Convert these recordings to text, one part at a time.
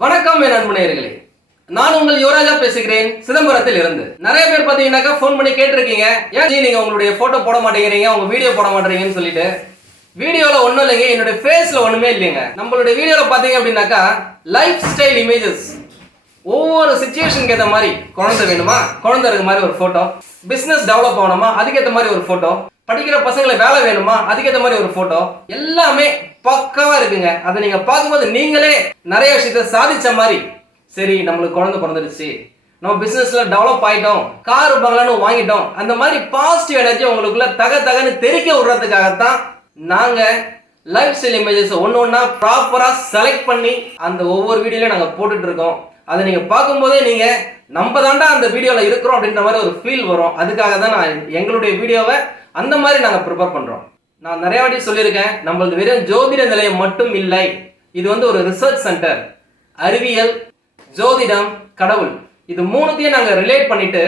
வணக்கம் என் அன்பு நான் உங்கள் யுவராஜா பேசுகிறேன் சிதம்பரத்தில் இருந்து. நிறைய பேர் பார்த்தீங்கன்னாக்கா ஃபோன் பண்ணி கேட்டிருக்கீங்க. ஏன் ஜி நீங்க உங்களுடைய போட்டோ போட மாட்டேங்கிறீங்க உங்க வீடியோ போட மாட்டேங்கிறீங்கன்னு சொல்லிட்டு. வீடியோல ஒண்ணும் இல்லைங்க என்னுடைய ஃபேஸ்ல ஒண்ணுமே இல்லைங்க. நம்மளுடைய வீடியோல பாத்தீங்க அப்படின்னாக்கா லைஃப் ஸ்டைல் இமேஜஸ் ஒவ்வொரு சுச்சுவேஷனுக்கு ஏற்ற மாதிரி குழந்தை வேணுமா? குழந்தை இருக்க மாதிரி ஒரு போட்டோ பிசினஸ் டெவலப் ஆகணுமா? அதுக்கேற்ற மாதிரி ஒரு போட்டோ படிக்கிற பசங்களை வேலை வேணுமா? அதுக்கேற்ற மாதிரி ஒரு போட்டோ எல்லாமே பக்காவா இருக்குங்க. அதை நீங்க பார்க்கும்போது நீங்களே நிறைய விஷயத்த சாதிச்ச மாதிரி சரி நம்மளுக்கு குழந்தை பிறந்துடுச்சு. நம்ம பிசினஸ்ல டெவலப் ஆயிட்டோம். கார் பங்களான்னு வாங்கிட்டோம். அந்த மாதிரி பாசிட்டிவ் எனர்ஜி உங்களுக்குள்ள தக தகன்னு தெரிக்க விடுறதுக்காகத்தான் நாங்க லைஃப் ஸ்டைல் இமேஜஸ் ஒன்று ஒன்றா ப்ராப்பராக செலக்ட் பண்ணி அந்த ஒவ்வொரு வீடியோலையும் நாங்கள் போட்டுட்டு இருக்கோம். அதை நீங்கள் பார்க்கும்போதே நீங்கள் நம்ம தாண்டா அந்த வீடியோவில் இருக்கிறோம் அப்படின்ற மாதிரி ஒரு ஃபீல் வரும். அதுக்காக தான் நான் எங்களுடைய வீடியோவை அந்த மாதிரி நாங்கள் ப்ரிப்பேர் பண்ணுறோம் நான் நிறைய வாட்டி சொல்லியிருக்கேன் நம்மளது வெறும் ஜோதிட நிலையம் மட்டும் இல்லை. இது வந்து ஒரு ரிசர்ச் சென்டர் அறிவியல் ஜோதிடம் கடவுள். இது மூணுத்தையும் நாங்கள் ரிலேட் பண்ணிட்டு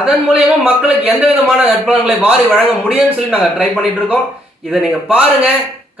அதன் மூலயமா மக்களுக்கு எந்த விதமான நற்பலன்களை வாரி வழங்க முடியும்னு சொல்லி நாங்கள் ட்ரை பண்ணிட்டு இருக்கோம். இதை நீங்கள் பாருங்க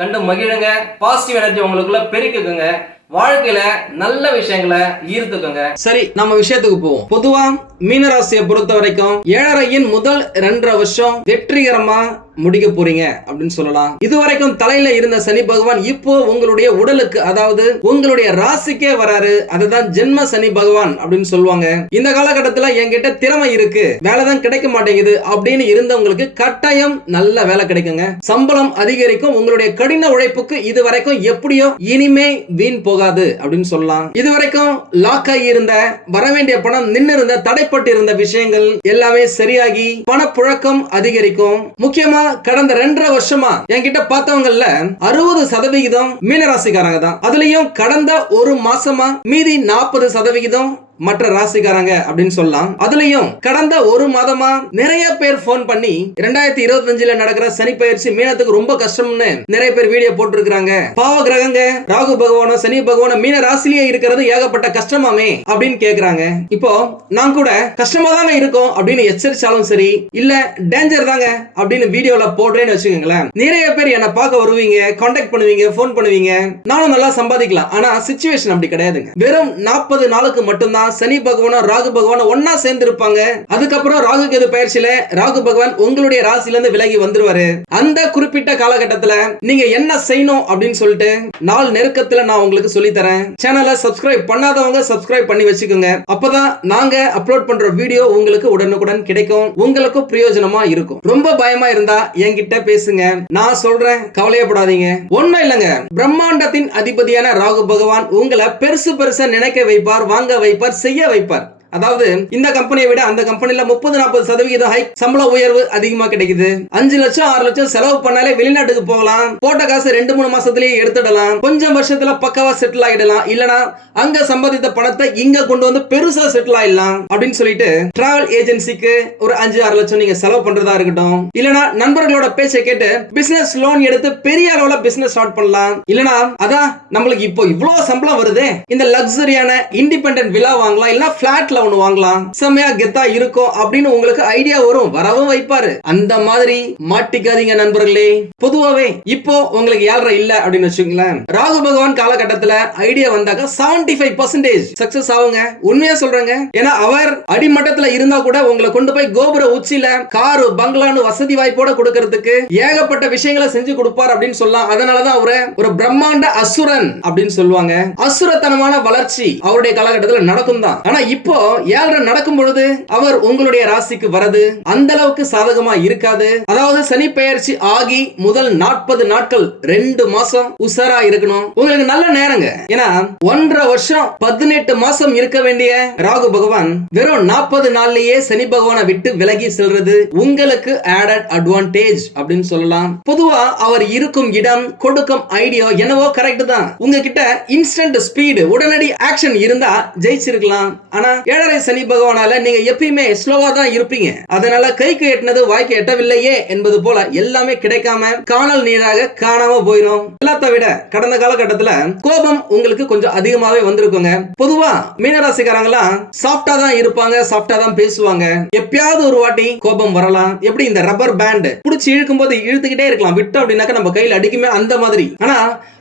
கண்டு மகிழுங்க பாசிட்டிவ் எனர்ஜி உங்களுக்குள்ள பெருக்குங்க. வாழ்க்கையில நல்ல விஷயங்களை ஈர்த்துக்கோங்க. சரி நம்ம விஷயத்துக்கு போவோம். பொதுவா மீனராசியை பொறுத்த வரைக்கும் ஏழரையின் முதல் ரெண்டரை வருஷம் வெற்றிகரமா முடிக்க போறீங்க அப்படின்னு சொல்லலாம். இதுவரைக்கும் தலையில இருந்த சனி பகவான் இப்போ உங்களுடைய உடலுக்கு அதாவது உங்களுடைய ராசிக்கே வராரு. அதுதான் ஜென்ம சனி பகவான் அப்படின்னு சொல்லுவாங்க. இந்த காலகட்டத்துல என்கிட்ட திறமை இருக்கு. வேலை தான் கிடைக்க மாட்டேங்குது அப்படின்னு இருந்தவங்களுக்கு கட்டாயம் நல்ல வேலை கிடைக்குங்க. சம்பளம் அதிகரிக்கும். உங்களுடைய கடின உழைப்புக்கு இது வரைக்கும் எப்படியோ இனிமே வீண் போகாது அப்படின்னு சொல்லலாம். இது வரைக்கும் லாக் ஆகி இருந்த வர வேண்டிய பணம் நின்று இருந்த தடைப்பட்டு இருந்த விஷயங்கள் எல்லாமே சரியாகி பணப்புழக்கம் அதிகரிக்கும். முக்கியமா கடந்த ரெண்டரை வருஷமா என்கிட்ட பார்த்தவங்கல்ல அறுபது சதவிகிதம் மீனராசிக்காரங்க தான். அதுலயும் கடந்த ஒரு மாசமா மீதி நாற்பது சதவிகிதம் மற்ற ராசிக்காரங்க அப்படின்னு சொல்லலாம். அதுலயும் கடந்த ஒரு மாதமா நிறைய பேர் போன் பண்ணி ரெண்டாயிரத்தி இருபத்தஞ்சுல நடக்கிற சனி பயிற்சி மீனத்துக்கு ரொம்ப கஷ்டம்னு நிறைய பேர் வீடியோ போட்டிருக்காங்க பாவ கிரகங்க ராகு பகவானோ சனி பகவானோ மீன ராசிலேயே இருக்கிறது ஏகப்பட்ட கஷ்டமாமே அப்படின்னு கேக்குறாங்க. இப்போ நான் கூட கஷ்டமா தாங்க இருக்கும் அப்படின்னு எச்சரிச்சாலும் சரி இல்ல டேஞ்சர் தாங்க அப்படின்னு வீடியோல போடுறேன்னு வச்சுக்கோங்களேன். நிறைய பேர் என்ன பார்க்க வருவீங்க கான்டாக்ட் பண்ணுவீங்க ஃபோன் பண்ணுவீங்க. நானும் நல்லா சம்பாதிக்கலாம். ஆனா சுச்சுவேஷன் அப்படி கிடையாதுங்க. வெறும் நாற்பது நாளுக்கு மட்டும்தான் சனி பகவானும் ராகு பகவானும் ஒன்னா சேர்ந்து இருப்பாங்க அதுக்கப்புறம் ராகு கேது பயிற்சியில ராகு பகவான் உங்களுடைய ராசில இருந்து விலகி வந்துருவாரு. அந்த குறிப்பிட்ட காலகட்டத்துல நீங்க என்ன செய்யணும் அப்படின்னு சொல்லிட்டு நாள் நெருக்கத்துல நான் உங்களுக்கு சொல்லி தரேன் சேனலை சப்ஸ்கிரைப் பண்ணாதவங்க சப்ஸ்கிரைப் பண்ணி வச்சுக்கோங்க. அப்பதான் நாங்க அப்லோட் பண்ற வீடியோ உங்களுக்கு உடனுக்குடன் கிடைக்கும். உங்களுக்கும் பிரயோஜனமா இருக்கும். ரொம்ப பயமா இருந்தா என்கிட்ட பேசுங்க. நான் சொல்றேன் கவலையப்படாதீங்க. ஒண்ணும் இல்லைங்க. பிரம்மாண்டத்தின் அதிபதியான ராகு பகவான் உங்களை பெருசு பெருசா நினைக்க வைப்பார் வாங்க வைப்பார் செய்ய வைப்பார். அதாவது இந்த கம்பெனியை விட அந்த கம்பெனில முப்பது நாற்பது சதவிகிதம் ஹைக் சம்பள உயர்வு அதிகமா கிடைக்குது. அஞ்சு லட்சம் ஆறு லட்சம் செலவு பண்ணாலே வெளிநாட்டுக்கு போகலாம். போட்ட காசு ரெண்டு மூணு மாசத்துலயே எடுத்துடலாம். கொஞ்சம் வருஷத்துல பக்காவா செட்டில் ஆயிடலாம் இல்லனா அங்க சம்பாதித்த பணத்தை இங்க கொண்டு வந்து பெருசா செட்டில் ஆயிடலாம். அப்படின்னு சொல்லிட்டு டிராவல் ஏஜென்சிக்கு ஒரு அஞ்சு ஆறு லட்சம் நீங்க செலவு பண்றதா இருக்கட்டும். இல்லனா நண்பர்களோட பேச்சை கேட்டு பிசினஸ் லோன் எடுத்து பெரிய அளவுல பிசினஸ் ஸ்டார்ட் பண்ணலாம். இல்லனா அதான் நம்மளுக்கு இப்போ இவ்வளவு சம்பளம் வருது. இந்த லக்ஸரியான இண்டிபெண்டன்ட் விழா வாங்கலாம். இல்ல பிளாட்ல ஒண்ணு வாங்கலாம். செம்மையா கெத்தா இருக்கும் அப்படின்னு உங்களுக்கு ஐடியா வரும். வரவும் வைப்பாரு. அந்த மாதிரி மாட்டிக்காதீங்க நண்பர்களே. பொதுவாவே இப்போ உங்களுக்கு ஏழ்ரை இல்ல அப்படின்னு வச்சுக்கோங்களேன். ராகு பகவான் காலகட்டத்துல ஐடியா வந்தாக்க செவன்டி ஃபைவ் பர்சன்டேஜ் சக்சஸ் ஆகுங்க. உண்மையா சொல்றேங்க. ஏன்னா அவர் அடிமட்டத்துல இருந்தா கூட உங்களை கொண்டு போய் கோபுர உச்சியில காரு பங்களான்னு வசதி வாய்ப்போட கொடுக்கறதுக்கு ஏகப்பட்ட விஷயங்களை செஞ்சு கொடுப்பார் அப்படின்னு சொல்லலாம். அதனாலதான் அவரை ஒரு பிரம்மாண்ட அசுரன் அப்படின்னு சொல்லுவாங்க. அசுரத்தனமான வளர்ச்சி அவருடைய காலகட்டத்துல நடக்கும் தான் ஆனா இப்போ ஏழரை நடக்கும் பொழுது அவர் உங்களுடைய ராசிக்கு வரது. அந்த அளவுக்கு சாதகமா இருக்காது. அதாவது சனி பெயர்ச்சி ஆகி முதல் நாற்பது நாட்கள் ரெண்டு மாசம் உஷாரா இருக்கணும். உங்களுக்கு நல்ல நேரங்க. ஏன்னா ஒன்றரை வருஷம் பதினெட்டு மாசம் இருக்க வேண்டிய ராகு பகவான் வெறும் நாற்பது நாள்லயே சனி பகவானை விட்டு விலகி செல்றது. உங்களுக்கு ஆடட் அட்வான்டேஜ் அப்படின்னு சொல்லலாம். பொதுவா அவர் இருக்கும் இடம் கொடுக்கும் ஐடியா என்னவோ கரெக்ட் தான். உங்ககிட்ட இன்ஸ்டன்ட் ஸ்பீடு உடனடி ஆக்ஷன் இருந்தா ஜெயிச்சிருக்கலாம். ஆனா ஏழரை சனி பகவானால நீங்க எப்பயுமே ஸ்லோவா தான் இருப்பீங்க. அதனால கைக்கு எட்டினது வாய்க்கு எட்டவில்லையே என்பது போல எல்லாமே கிடைக்காம காணல் நீராக காணாம போயிடும் எல்லாத்த விட கடந்த காலகட்டத்துல கோபம் உங்களுக்கு கொஞ்சம் அதிகமாவே வந்திருக்குங்க. பொதுவா மீனராசிக்காரங்களாம் சாஃப்டா தான் இருப்பாங்க சாஃப்டா தான் பேசுவாங்க. எப்பயாவது ஒரு வாட்டி கோபம் வரலாம். எப்படி இந்த ரப்பர் பேண்ட் புடிச்சு இழுக்கும் போது இழுத்துக்கிட்டே இருக்கலாம். விட்டோம் அப்படின்னாக்க நம்ம கையில் அடிக்குமே அந்த மாதிரி. ஆனா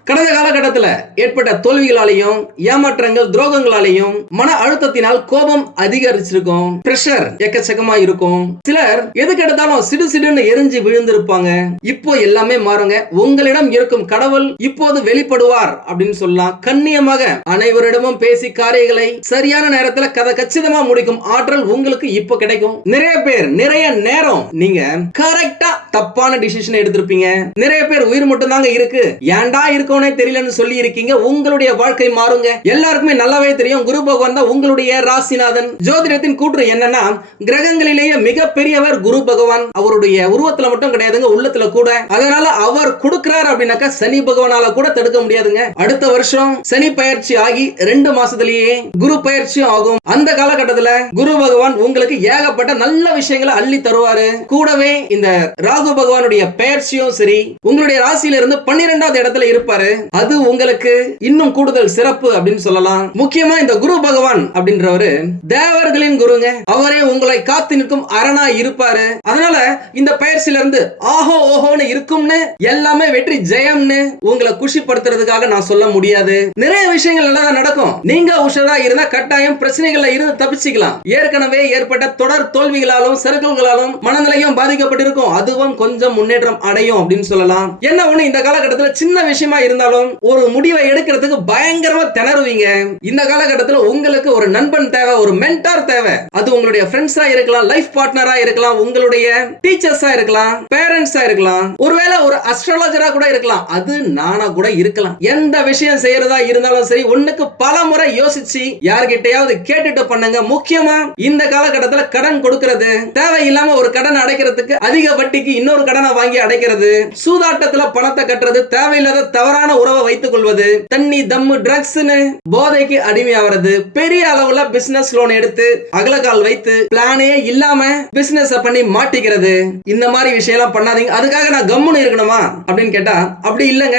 கடந்த காலகட்டத்துல ஏற்பட்ட தோல்விகளாலையும் ஏமாற்றங்கள் துரோகங்களாலையும் மன அழுத்தத்தினால் கோபம் அதிகரிச்சிருக்கும். பிரஷர் எக்கச்சக்கமா இருக்கும். சிலர் எதுக்கு எடுத்தாலும் சிடு சிடுன்னு எரிஞ்சு விழுந்திருப்பாங்க. இப்போ எல்லாமே மாறுங்க. உங்களிடம் இருக்கும் கடவுள் இப்போது வெளிப்படுவார் அப்படின்னு சொல்லலாம். கண்ணியமாக அனைவரிடமும் பேசி காரியங்களை சரியான நேரத்துல கதை கச்சிதமா முடிக்கும் ஆற்றல் உங்களுக்கு இப்போ கிடைக்கும். நிறைய பேர் நிறைய நேரம் நீங்க கரெக்டா தப்பான டிசிஷன் எடுத்திருப்பீங்க. நிறைய பேர் உயிர் மட்டும் தாங்க இருக்கு. ஏன்டா இருக்கோனே தெரியலன்னு சொல்லி இருக்கீங்க உங்களுடைய வாழ்க்கை மாறுங்க. எல்லாருக்குமே நல்லாவே தெரியும். குரு பகவான் தான் உங்களுடைய ராசிநாதன். ஜோதிடத்தின் கூற்று என்னன்னா கிரகங்களிலேயே மிகப்பெரியவர் குரு பகவான். அவருடைய உருவத்துல மட்டும் கிடையாதுங்க உள்ளத்துல கூட. அதனால அவர் கொடுக்கிறார் அப்படின்னாக்கா சனி பகவானால கூட தடுக்க முடியாதுங்க. அடுத்த வருஷம் சனி பயிற்சி ஆகி ரெண்டு மாசத்திலேயே குரு பயிற்சியும் ஆகும். அந்த காலகட்டத்துல குரு பகவான் உங்களுக்கு ஏகப்பட்ட நல்ல விஷயங்களை அள்ளி தருவாரு. கூடவே இந்த ராகு பகவானுடைய பெயர்ச்சியும் சரி உங்களுடைய ராசியில இருந்து பன்னிரெண்டாவது இடத்துல இருப்பாரு. சொல்றாரு அது உங்களுக்கு இன்னும் கூடுதல் சிறப்பு அப்படின்னு சொல்லலாம். முக்கியமா இந்த குரு பகவான் அப்படின்றவரு தேவர்களின் குருங்க. அவரே உங்களை காத்து நிற்கும் அரணா இருப்பாரு. அதனால இந்த பயிற்சியில இருந்து ஆஹோ ஓஹோன்னு இருக்கும்னு எல்லாமே வெற்றி ஜெயம்னு உங்களை குஷிப்படுத்துறதுக்காக நான் சொல்ல முடியாது. நிறைய விஷயங்கள் நல்லா நடக்கும். நீங்க உஷரா இருந்தா கட்டாயம் பிரச்சனைகள்ல இருந்து தப்பிச்சுக்கலாம். ஏற்கனவே ஏற்பட்ட தொடர் தோல்விகளாலும் சறுக்கல்களாலும் மனநிலையும் பாதிக்கப்பட்டிருக்கும். அதுவும் கொஞ்சம் முன்னேற்றம் அடையும் அப்படின்னு சொல்லலாம். என்ன ஒண்ணு இந்த காலகட்டத்துல சின்ன விஷயமா இருந்து இருந்தாலும் ஒரு முடிவை எடுக்கிறதுக்கு பயங்கரமா திணறுவீங்க. இந்த காலகட்டத்தில் உங்களுக்கு ஒரு நண்பன் தேவை ஒரு மென்டார் தேவை. அது உங்களுடைய ஃப்ரெண்ட்ஸா இருக்கலாம் லைஃப் பார்ட்னரா இருக்கலாம் உங்களுடைய டீச்சர்ஸா இருக்கலாம் பேரண்ட்ஸா இருக்கலாம். ஒருவேளை ஒரு அஸ்ட்ராலஜரா கூட இருக்கலாம். அது நானா கூட இருக்கலாம். எந்த விஷயம் செய்யறதா இருந்தாலும் சரி ஒண்ணுக்கு பல முறை யோசிச்சு யார்கிட்டயாவது கேட்டுட்டு பண்ணுங்க. முக்கியமா இந்த காலகட்டத்துல கடன் கொடுக்கறது தேவையில்லாம ஒரு கடன் அடைக்கிறதுக்கு அதிக வட்டிக்கு இன்னொரு கடனை வாங்கி அடைக்கிறது சூதாட்டத்துல பணத்தை கட்டுறது தேவையில்லாத தவறான உறவை வைத்துக் கொள்வது தண்ணி தம்மு ட்ரக்ஸ்னு போதைக்கு அடிமையாகிறது பெரிய அளவுல பிசினஸ் லோன் எடுத்து அகலகால் வைத்து பிளானே இல்லாம பிசினஸ் பண்ணி மாட்டிக்கிறது. இந்த மாதிரி விஷயம் எல்லாம் பண்ணாதீங்க. அதுக்காக நான் கம்முன்னு இருக்கணுமா? அப்படின்னு கேட்டா அப்படி இல்லைங்க.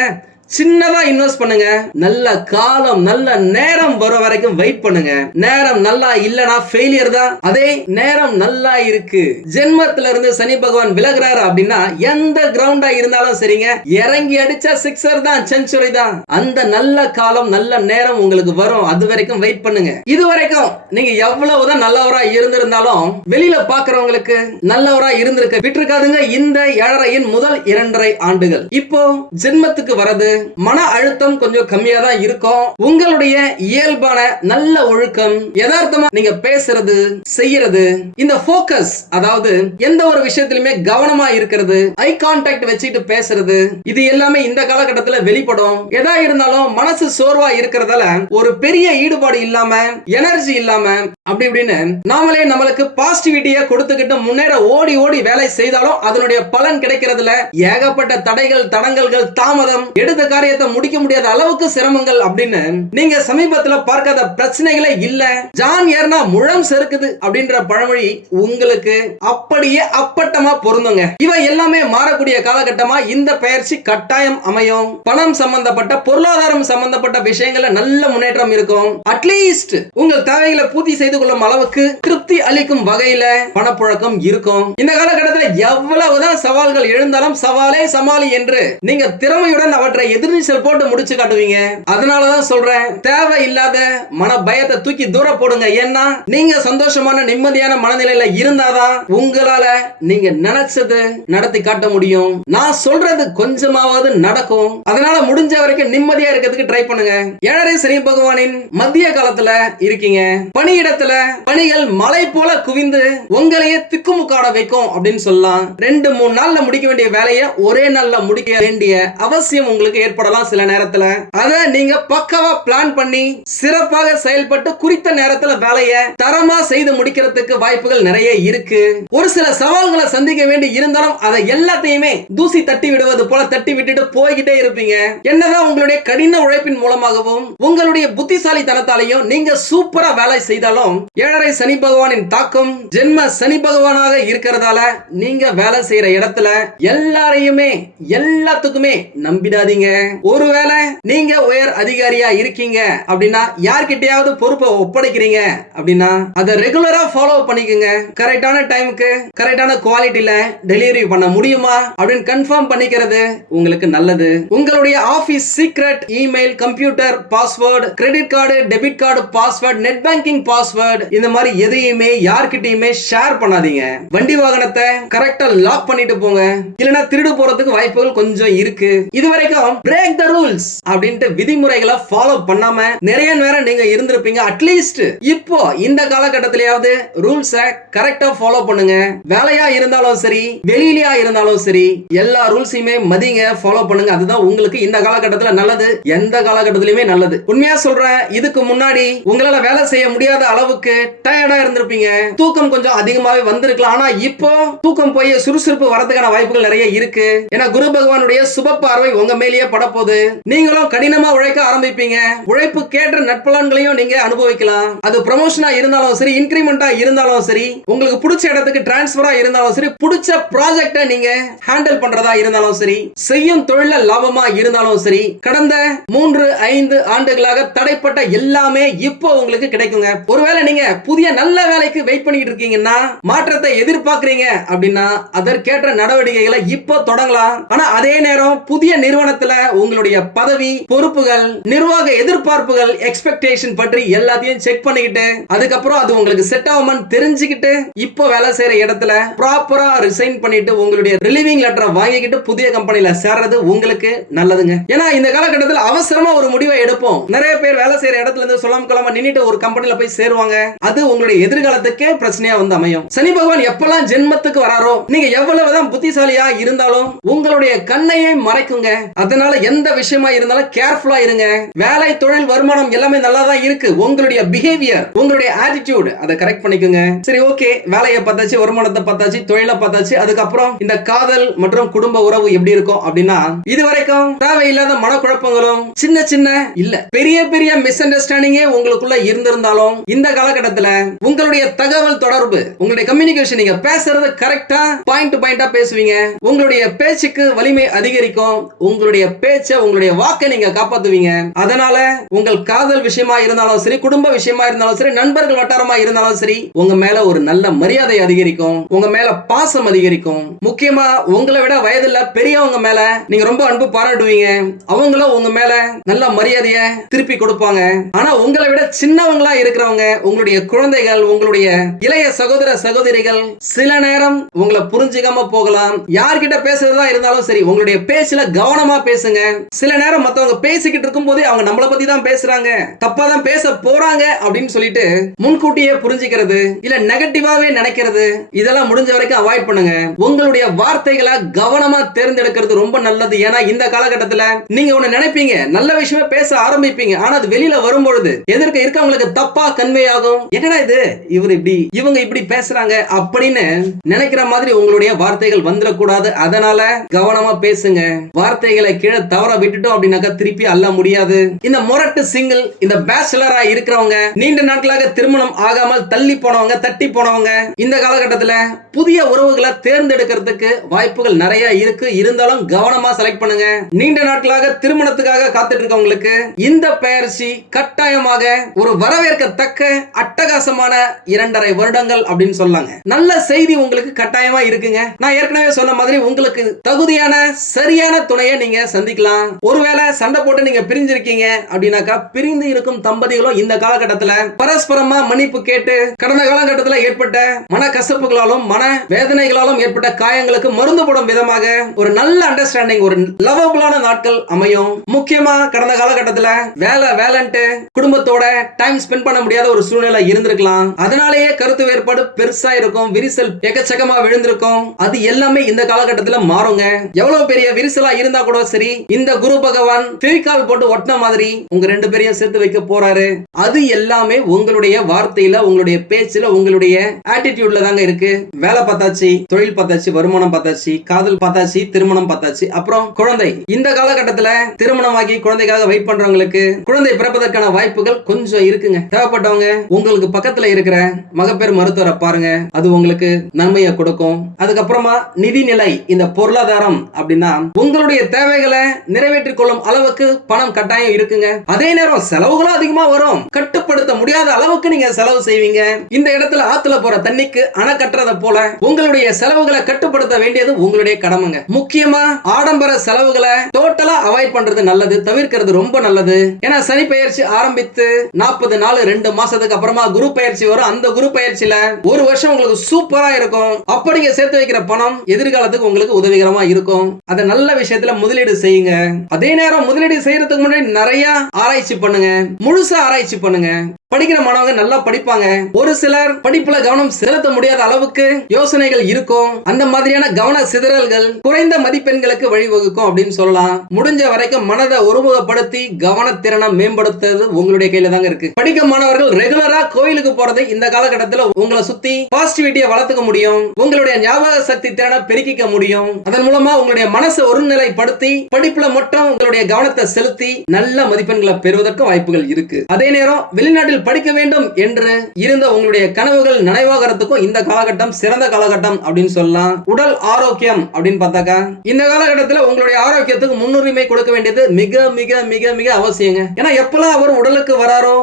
சின்னதா இன்வெஸ்ட் பண்ணுங்க. நல்ல காலம் நல்ல நேரம் வர வரைக்கும் வெயிட் பண்ணுங்க. நேரம் நல்லா இல்லனா ஃபெயிலியர் தான். அதே நேரம் நல்லா இருக்கு. ஜென்மத்துல இருந்து சனி பகவான் விலகுறாரு அப்படின்னா எந்த கிரவுண்டா இருந்தாலும் சரிங்க. இறங்கி அடிச்சா சிக்ஸர் தான் செஞ்சுரி தான். அந்த நல்ல காலம் நல்ல நேரம் உங்களுக்கு வரும். அது வரைக்கும் வெயிட் பண்ணுங்க. இது வரைக்கும் நீங்க எவ்வளவுதான் நல்லவரா இருந்திருந்தாலும் வெளியில பாக்குறவங்களுக்கு நல்லவரா இருந்திருக்க விட்டுருக்காதுங்க. இந்த ஏழரையின் முதல் இரண்டரை ஆண்டுகள். இப்போ ஜென்மத்துக்கு வரது மன அழுத்தம் கொஞ்சம் கம்மியா தான் இருக்கும். உங்களுடைய இயல்பான நல்ல ஒழுக்கம் யதார்த்தமா நீங்க பேசுறது செய்யறது இந்த போக்கஸ் அதாவது எந்த ஒரு விஷயத்திலுமே கவனமா இருக்கிறது ஐ கான்டாக்ட் வச்சுட்டு பேசுறது இது எல்லாமே இந்த காலகட்டத்துல வெளிப்படும். எதா இருந்தாலும் மனசு சோர்வா இருக்கிறதால ஒரு பெரிய ஈடுபாடு இல்லாம எனர்ஜி இல்லாம அப்படி இப்படின்னு நாமளே நம்மளுக்கு பாசிட்டிவிட்டியை கொடுத்துக்கிட்டு முன்னேற ஓடி ஓடி வேலை செய்தாலும் அதனுடைய பலன் கிடைக்கிறதுல ஏகப்பட்ட தடைகள் தடங்கல்கள் தாமதம் எடுத்த காரியத்தை முடிக்க முடியாத அளவுக்கு சிரமங்கள் அப்படின்னு நீங்க சமீபத்துல பார்க்காத பிரச்சனைகளே இல்ல. ஜான் ஏர்னா முழம் செருக்குது அப்படின்ற பழமொழி உங்களுக்கு அப்படியே அப்பட்டமா பொருந்துங்க. இவை எல்லாமே மாறக்கூடிய காலகட்டமா இந்த பயிற்சி கட்டாயம் அமையும். பணம் சம்பந்தப்பட்ட பொருளாதாரம் சம்பந்தப்பட்ட விஷயங்கள்ல நல்ல முன்னேற்றம் இருக்கும். அட்லீஸ்ட் உங்கள் தேவைகளை பூர்த்தி செய்து கொள்ளும் அளவுக்கு திருப்தி அளிக்கும் வகையில பணப்புழக்கம் இருக்கும். இந்த காலகட்டத்தில் எவ்வளவுதான் சவால்கள் எழுந்தாலும் சவாலே சமாளி என்று நீங்க திறமையுடன் அவற்றை எதிர்நீச்சல் போட்டு முடிச்சு காட்டுவீங்க. அதனாலதான் சொல்றேன் தேவையில்லாத மன பயத்தை தூக்கி தூர போடுங்க. ஏன்னா நீங்க சந்தோஷமான நிம்மதியான மனநிலையில இருந்தாதான் உங்களால நீங்க நினைச்சது நடத்தி காட்ட முடியும். நான் சொல்றது கொஞ்சமாவது நடக்கும். அதனால முடிஞ்ச வரைக்கும் நிம்மதியா இருக்கிறதுக்கு ட்ரை பண்ணுங்க. ஏழரை சனி பகவானின் மத்திய காலத்துல இருக்கீங்க. பணியிடத்துல பணிகள் மலை போல குவிந்து உங்களையே திக்குமுக்காட வைக்கும் அப்படின்னு சொல்லலாம். ரெண்டு மூணு நாள்ல முடிக்க வேண்டிய வேலையை ஒரே நாள்ல முடிக்க வேண்டிய அவசியம் உங்களுக்கு ஏற்படலாம் சில நேரத்துல. அத நீங்க பக்கவா பிளான் பண்ணி சிறப்பாக செயல்பட்டு குறித்த நேரத்துல வேலையை தரமா செய்து முடிக்கிறதுக்கு வாய்ப்புகள் நிறைய இருக்கு. ஒரு சில சவால்களை சந்திக்க வேண்டி இருந்தாலும் அதை எல்லாத்தையுமே தூசி தட்டி விடுவது போல தட்டி விட்டுட்டு போய்கிட்டே இருப்பீங்க. என்னதான் உங்களுடைய கடின உழைப்பின் மூலமாகவும் உங்களுடைய புத்திசாலித்தனத்தாலையும் நீங்க சூப்பரா வேலை செய்தாலும் ஏழரை சனி பகவானின் தாக்கம் ஜென்ம சனி பகவானாக இருக்கிறதால நீங்க வேலை செய்யற இடத்துல எல்லாரையுமே எல்லாத்துக்குமே நம்பிடாதீங்க. ஒருவேளை நீங்க உயர் அதிகாரியா இருக்கீங்க அப்படின்னா யார்கிட்டயாவது பொறுப்பை ஒப்படைக்கிறீங்க அப்படின்னா அதை ரெகுலரா ஃபாலோ பண்ணிக்கோங்க. கரெக்டான டைமுக்கு கரெக்டான குவாலிட்டியில டெலிவரி பண்ண முடியுமா அப்படின்னு கன்ஃபார்ம் பண்ணிக்கிறது உங்களுக்கு நல்லது. உங்களுடைய office secret email computer password credit card debit card password net banking password இந்த மாதிரி எதையுமே யார்கிட்டயுமே ஷேர் பண்ணாதீங்க. வண்டி வாகனத்தை கரெக்டா லாக் பண்ணிட்டு போங்க. இல்லைன்னா திருடு போறதுக்கு வாய்ப்புகள் கொஞ்சம் இருக்கு. இது வரைக்கும் பிரேக் த ரூல்ஸ் அப்படின்ட்டு விதிமுறைகளை ஃபாலோ பண்ணாம நிறைய நேரம் நீங்க இருந்திருப்பீங்க. அட்லீஸ்ட் இப்போ இந்த காலகட்டத்திலேயாவது ரூல்ஸை கரெக்டா ஃபாலோ பண்ணுங்க. வேலையா இருந்தாலும் சரி வெளியிலயா இருந்தாலும் சரி எல்லா ரூல்ஸையுமே மதிங்க ஃபாலோ பண்ணுங்க. அதுதான் உங்களுக்கு இந்த காலகட்டத்துல நல்லது எந்த காலகட்டத்திலயுமே நல்லது. உண்மையா சொல்றேன் இதுக்கு முன்னாடி உங்களால வேலை செய்ய முடியாத அளவுக்கு டயர்டா இருந்திருப்பீங்க. தூக்கம் கொஞ்சம் அதிகமாவே வந்திருக்கலாம். ஆனா இப்போ தூக்கம் போய் சுறுசுறுப்பு வரதுக்கான வாய்ப்புகள் நிறைய இருக்கு. ஏன்னா குரு பகவானுடைய சுப பார்வை உங்க மேலேயே படப்போகுது நீங்களும் கடினமா உழைக்க ஆரம்பிப்பீங்க. உழைப்பு கேட்ட நட்பலன்களையும் நீங்க அனுபவிக்கலாம். அது ப்ரமோஷனா இருந்தாலும் சரி இன்கிரிமெண்டா இருந்தாலும் சரி உங்களுக்கு பிடிச்ச இடத்துக்கு டிரான்ஸ்பரா இருந்தாலும் சரி பிடிச்ச ப்ராஜெக்ட நீங்க ஹேண்டில் பண்றதா இருந்தாலும் சரி செய்யும் தொழில லாபமா இருந்தாலும் சரி கடந்த மூன்று ஐந்து ஆண்டுகளாக தடைப்பட்ட எல்லாமே இப்போ உங்களுக்கு கிடைக்குங்க. ஒருவேளை நீங்க புதிய நல்ல வேலைக்கு வெயிட் பண்ணிட்டு இருக்கீங்கன்னா மாற்றத்தை எதிர்பார்க்கறீங்க அப்படின்னா அதற்கேற்ற நடவடிக்கைகளை இப்போ தொடங்கலாம். ஆனா அதே நேரம் புதிய நிறுவனத்துல உங்களுடைய பதவி பொறுப்புகள் நிர்வாக எதிர்பார்ப்புகள் எக்ஸ்பெக்டேஷன் பற்றி எல்லாத்தையும் செக் பண்ணிக்கிட்டு அதுக்கப்புறம் அது உங்களுக்கு செட் ஆகுமான்னு தெரிஞ்சுக்கிட்டு இப்போ வேலை செய்யற இடத்துல ப்ராப்பரா ரிசைன் பண்ணிட்டு உங்களுடைய ரிலீவிங் லெட்டரை வாங்கிக்கிட்டு புதிய கம்பெனில சேர்றது உங்களுக்கு நல்லதுங்க. ஏன்னா இந்த காலகட்டத்தில் அவசரமா ஒரு முடிவை எடுப்போம். நிறைய பேர் வேலை செய்யற இடத்துல இருந்து சொல்லாம கொள்ளாம நின்னுட்டு ஒரு கம்பெனில போய் சேருவாங்க. அது உங்களுடைய எதிர்காலத்துக்கே பிரச்சனையா வந்து அமையும். சனி பகவான் எப்பெல்லாம் ஜென்மத்துக்கு வராரோ நீங்க எவ்வளவுதான் புத்திசாலியா இருந்தாலும் உங்களுடைய கண்ணையே மறைக்குங்க. அதனால எந்த விஷயமா இருந்தாலும் கேர்ஃபுல்லா இருங்க. வேலை தொழில் வருமானம் எல்லாமே நல்லா தான் இருக்கு. உங்களுடைய பிஹேவியர் உங்களுடைய ஆட்டிடியூட் அதை கரெக்ட் பண்ணிக்கோங்க. சரி ஓகே வேலையை பார்த்தாச்சு வருமானத்தை பார்த்தாச்சு தொழிலை பார்த்தாச்சு அதுக்கப்புறம் இந்த காதல் மற்றும் குடும்ப உறவு எப்படி இருக்கும் அப்படின்னா இது வரைக்கும் தேவையில்லாத மனக்குழப்பங்களும் சின்ன சின்ன இல்ல. பெரிய பெரிய மிஸ் அண்டர்ஸ்டாண்டிங்கே உங்களுக்குள்ள இருந்திருந்தாலும் இந்த காலகட்டத்துல உங்களுடைய தகவல் தொடர்பு உங்களுடைய கம்யூனிகேஷன் நீங்க பேசுறது கரெக்டா பாயிண்ட் பாயிண்டா பேசுவீங்க. உங்களுடைய பேச்சுக்கு வலிமை அதிகரிக்கும். உங்களுடைய பேச்சை உங்களுடைய வாக்கை நீங்க காப்பாத்துவீங்க. அதனால உங்கள் காதல் விஷயமா இருந்தாலும் சரி குடும்ப விஷயமா இருந்தாலும் சரி நண்பர்கள் வட்டாரமா இருந்தாலும் சரி உங்க மேல ஒரு நல்ல மரியாதை அதிகரிக்கும். உங்க மேல பாசம் அதிகரிக்கும். முக்கியமா உங்களை விட வயதுல பெரியவங்க மேல நீங்க ரொம்ப அன்பு பாராட்டுவீங்க. அவங்களும் உங்க மேல நல்ல மரியாதைய திருப்பி கொடுப்பாங்க. ஆனா உங்களை விட சின்னவங்களா இருக்கிறவங்க உங்களுடைய குழந்தைகள் உங்களுடைய இளைய சகோதர சகோதரிகள் சில நேரம் உங்களை புரிஞ்சுக்காம போகலாம். யார்கிட்ட பேசுறதா இருந்தாலும் சரி உங்களுடைய பேச்சுல கவனமா பேச பேசுங்க. சில நேரம் மத்தவங்க பேசிக்கிட்டு இருக்கும் போதே அவங்க நம்மளை பத்தி தான் பேசுறாங்க. தப்பா தான் பேச போறாங்க அப்படின்னு சொல்லிட்டு முன்கூட்டியே புரிஞ்சுக்கிறது இல்ல நெகட்டிவாவே நினைக்கிறது இதெல்லாம் முடிஞ்ச வரைக்கும் அவாய்ட் பண்ணுங்க. உங்களுடைய வார்த்தைகளை கவனமா தேர்ந்தெடுக்கிறது ரொம்ப நல்லது. ஏன்னா இந்த காலகட்டத்துல நீங்க ஒண்ணு நினைப்பீங்க நல்ல விஷயமா பேச ஆரம்பிப்பீங்க. ஆனா அது வெளியில வரும்பொழுது எதிர்க்க இருக்கவங்களுக்கு தப்பா கன்வே ஆகும். என்னடா இது? இவர் இப்படி இவங்க இப்படி பேசுறாங்க அப்படின்னு நினைக்கிற மாதிரி உங்களுடைய வார்த்தைகள் வந்துடக்கூடாது. அதனால கவனமா பேசுங்க. வார்த்தைகளை கீழே தவற விட்டுட்டோம் அப்படின்னாக்கா திருப்பி அள்ள முடியாது. இந்த முரட்டு சிங்கிள் இந்த பேச்சுலரா இருக்கிறவங்க நீண்ட நாட்களாக திருமணம் ஆகாமல் தள்ளி போனவங்க தட்டி போனவங்க இந்த காலகட்டத்தில் புதிய உறவுகளை தேர்ந்தெடுக்கிறதுக்கு வாய்ப்புகள் நிறைய இருக்கு. இருந்தாலும் கவனமா செலக்ட் பண்ணுங்க. நீண்ட நாட்களாக திருமணத்துக்காக காத்துட்டு இருக்கவங்களுக்கு இந்த பயிற்சி கட்டாயமாக ஒரு வரவேற்கத்தக்க அட்டகாசமான இரண்டரை வருடங்கள் அப்படின்னு சொல்லாங்க. நல்ல செய்தி உங்களுக்கு கட்டாயமா இருக்குங்க. நான் ஏற்கனவே சொன்ன மாதிரி உங்களுக்கு தகுதியான சரியான துணையை நீங்க சந்தி சந்திக்கலாம். ஒருவேளை சண்டை போட்டு நீங்க பிரிஞ்சிருக்கீங்க அப்படின்னாக்கா பிரிந்து இருக்கும் தம்பதிகளும் இந்த காலகட்டத்துல பரஸ்பரமா மன்னிப்பு கேட்டு கடந்த காலகட்டத்தில் ஏற்பட்ட மன கசப்புகளாலும் மன வேதனைகளாலும் ஏற்பட்ட காயங்களுக்கு மருந்து போடும் விதமாக ஒரு நல்ல அண்டர்ஸ்டாண்டிங் ஒரு லவபுளான நாட்கள் அமையும். முக்கியமா கடந்த காலகட்டத்துல வேலை வேலைன்ட்டு குடும்பத்தோட டைம் ஸ்பெண்ட் பண்ண முடியாத ஒரு சூழ்நிலை இருந்திருக்கலாம். அதனாலேயே கருத்து வேறுபாடு பெருசா இருக்கும் விரிசல் எக்கச்சக்கமா விழுந்திருக்கும். அது எல்லாமே இந்த காலகட்டத்துல மாறுங்க. எவ்வளவு பெரிய விரிசலா இருந்தா கூட சரி இந்த குரு பகவான் திருக்கால் போட்டு ஒட்டின மாதிரி உங்க ரெண்டு பேரையும் சேர்த்து வைக்க போறாரு. அது எல்லாமே உங்களுடைய வார்த்தையில உங்களுடைய பேச்சுல உங்களுடைய ஆட்டிடியூட்ல தாங்க இருக்கு. வேலை பார்த்தாச்சு தொழில் பார்த்தாச்சு வருமானம் பார்த்தாச்சு காதல் பார்த்தாச்சு திருமணம் பார்த்தாச்சு அப்புறம் குழந்தை. இந்த காலகட்டத்துல திருமணம் ஆகி குழந்தைக்காக வெயிட் பண்றவங்களுக்கு குழந்தை பிறப்பதற்கான வாய்ப்புகள் கொஞ்சம் இருக்குங்க. தேவைப்பட்டவங்க உங்களுக்கு பக்கத்துல இருக்கிற மகப்பேர் மருத்துவரை பாருங்க. அது உங்களுக்கு நன்மையை கொடுக்கும். அதுக்கப்புறமா நிதிநிலை இந்த பொருளாதாரம் அப்படின்னா உங்களுடைய தேவைகளை தேவைகளை நிறைவேற்றிக் கொள்ளும் அளவுக்கு பணம் கட்டாயம் இருக்குங்க. அதே நேரம் செலவுகளும் அதிகமா வரும். கட்டுப்படுத்த முடியாத அளவுக்கு நீங்க செலவு செய்வீங்க. இந்த இடத்துல ஆத்துல போற தண்ணிக்கு அணை கட்டுறத போல உங்களுடைய செலவுகளை கட்டுப்படுத்த வேண்டியது உங்களுடைய கடமைங்க. முக்கியமா ஆடம்பர செலவுகளை டோட்டலா அவாய்ட் பண்றது நல்லது தவிர்க்கிறது ரொம்ப நல்லது. ஏன்னா சனி பயிற்சி ஆரம்பித்து நாற்பது நாள் ரெண்டு மாசத்துக்கு அப்புறமா குரு பயிற்சி வரும். அந்த குரு பயிற்சியில ஒரு வருஷம் உங்களுக்கு சூப்பரா இருக்கும். அப்படிங்க சேர்த்து வைக்கிற பணம் எதிர்காலத்துக்கு உங்களுக்கு உதவிகரமா இருக்கும். அதை நல்ல விஷயத்துல முதலீடு செய்யுங்க. அதே நேரம் முதலீடு செய்யறதுக்கு முன்னாடி நிறைய ஆராய்ச்சி பண்ணுங்க. முழுசா ஆராய்ச்சி பண்ணுங்க. படிக்கிற மாணவங்க நல்லா படிப்பாங்க. ஒரு சிலர் படிப்புல கவனம் செலுத்த முடியாத அளவுக்கு யோசனைகள் இருக்கும். அந்த மாதிரியான கவன சிதறல்கள் குறைந்த மதிப்பெண்களுக்கு வழிவகுக்கும் அப்படின்னு சொல்லலாம். முடிஞ்ச வரைக்கும் மனதை ஒருமுகப்படுத்தி கவனத்திறனை மேம்படுத்துறது உங்களுடைய கையில தாங்க இருக்கு. படிக்க மாணவர்கள் ரெகுலரா கோயிலுக்கு போறது இந்த காலகட்டத்துல உங்களை சுத்தி பாசிட்டிவிட்டியை வளர்த்துக்க முடியும். உங்களுடைய ஞாபக சக்தி திறனை பெருக்கிக்க முடியும். அதன் மூலமா உங்களுடைய மனசை ஒருநிலைப்படுத்தி படிப்புல மட்டும் உங்களுடைய கவனத்தை செலுத்தி நல்ல மதிப்பெண்களை பெறுவதற்கு வாய்ப்புகள் இருக்கு. அதே நேரம் வெளிநாட்டில் படிக்க வேண்டும் என்று இருந்த உங்களுடைய கனவுகள் நினைவாகிறதுக்கும் இந்த காலகட்டம் சிறந்த காலகட்டம் அப்படின்னு சொல்லலாம். உடல் ஆரோக்கியம் அப்படின்னு பார்த்தாக்கா இந்த காலகட்டத்தில் உங்களுடைய ஆரோக்கியத்துக்கு முன்னுரிமை கொடுக்க வேண்டியது மிக மிக மிக மிக அவசியங்க. ஏன்னா எப்பெல்லாம் அவர் உடலுக்கு வராரோ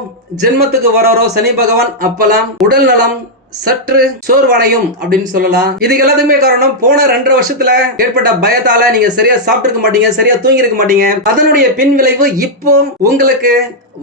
ஜென்மத்துக்கு வராரோ சனி பகவான் அப்பெல்லாம் உடல் நலம் சற்று சோர்வடையும் அப்படின்னு சொல்லலாம். இதுக்கு எல்லாத்துக்குமே காரணம் போன ரெண்டரை வருஷத்துல ஏற்பட்ட பயத்தால நீங்க சரியா சாப்பிட்டு மாட்டீங்க சரியா தூங்கி இருக்க மாட்டீங்க. அதனுடைய பின் விளைவு இப்போ உங்களுக்கு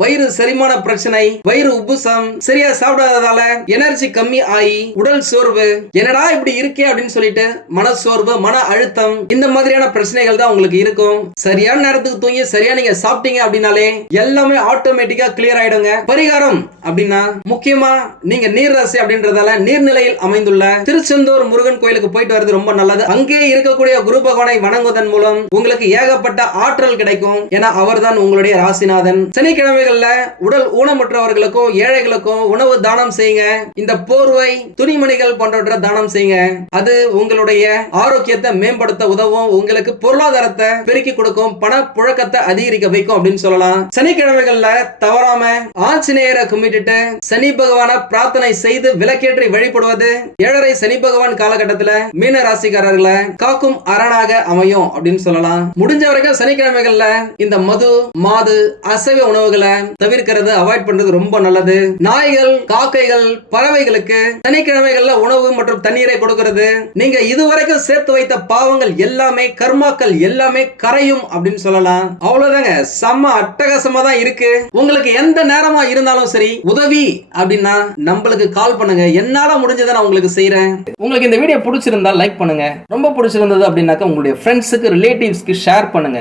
வயிறு செரிமான பிரச்சனை வயிறு உப்புசம் சரியா சாப்பிடாததால எனர்ஜி கம்மி ஆகி உடல் சோர்வு. என்னடா இப்படி இருக்கே அப்படின்னு சொல்லிட்டு மன சோர்வு மன அழுத்தம் இந்த மாதிரியான பிரச்சனைகள் தான் உங்களுக்கு இருக்கும். சரியான நேரத்துக்கு தூங்கி சரியா நீங்க சாப்பிட்டீங்க அப்படின்னாலே எல்லாமே ஆட்டோமேட்டிக்கா கிளியர் ஆயிடுங்க. பரிகாரம் அப்படின்னா முக்கியமா நீங்க நீர் ராசி அப்படின்றதால நீர்நிலையில் அமைந்துள்ள திருச்செந்தூர் முருகன் கோயிலுக்கு போயிட்டு வர்றது ரொம்ப நல்லது. அங்கே இருக்கக்கூடிய குரு பகவானை வணங்குவதன் மூலம் உங்களுக்கு ஏகப்பட்ட ஆற்றல் கிடைக்கும். ஏன்னா அவர்தான் உங்களுடைய ராசிநாதன். சனிக்கிழமை கிழமைகள்ல உடல் ஊனமுற்றவர்களுக்கும் ஏழைகளுக்கும் உணவு தானம் செய்யுங்க. இந்த போர்வை துணிமணிகள் போன்றவற்றை தானம் செய்யுங்க. அது உங்களுடைய ஆரோக்கியத்தை மேம்படுத்த உதவும் உங்களுக்கு பொருளாதாரத்தை பெருக்கி கொடுக்கும் பண புழக்கத்தை அதிகரிக்க வைக்கும் அப்படின்னு சொல்லலாம். சனிக்கிழமைகள்ல தவறாம ஆஞ்சநேயரை கும்பிட்டுட்டு சனி பகவான பிரார்த்தனை செய்து விளக்கேற்றி வழிபடுவது ஏழரை சனி பகவான் காலகட்டத்துல மீன ராசிக்காரர்களை காக்கும் அரணாக அமையும் அப்படின்னு சொல்லலாம். முடிஞ்ச வரைக்கும் சனிக்கிழமைகள்ல இந்த மது மாது அசைவ உணவுகளை தவிர்க்கிறது அவாய்ட் பண்றது ரொம்ப நல்லது. நாய்கள் காக்கைகள் பறவைகளுக்கு சனிக்கிழமைகள்ல உணவு மற்றும் தண்ணீரை கொடுக்கிறது. நீங்க இதுவரைக்கும் சேர்த்து வைத்த பாவங்கள் எல்லாமே கர்மாக்கள் எல்லாமே கரையும் அப்படின்னு சொல்லலாம். அவ்வளவுதாங்க. செம்ம அட்டகாசமா தான் இருக்கு. உங்களுக்கு எந்த நேரமா இருந்தாலும் சரி உதவி அப்படின்னா நம்மளுக்கு கால் பண்ணுங்க. என்னால முடிஞ்சதை நான் உங்களுக்கு செய்யறேன் உங்களுக்கு இந்த வீடியோ பிடிச்சிருந்தா லைக் பண்ணுங்க. ரொம்ப பிடிச்சிருந்தது அப்படின்னாக்கா உங்களுடைய ஃப்ரெண்ட்ஸுக்கு ரிலேட்டிவ்ஸ்க்கு ஷேர் பண்ணுங்க.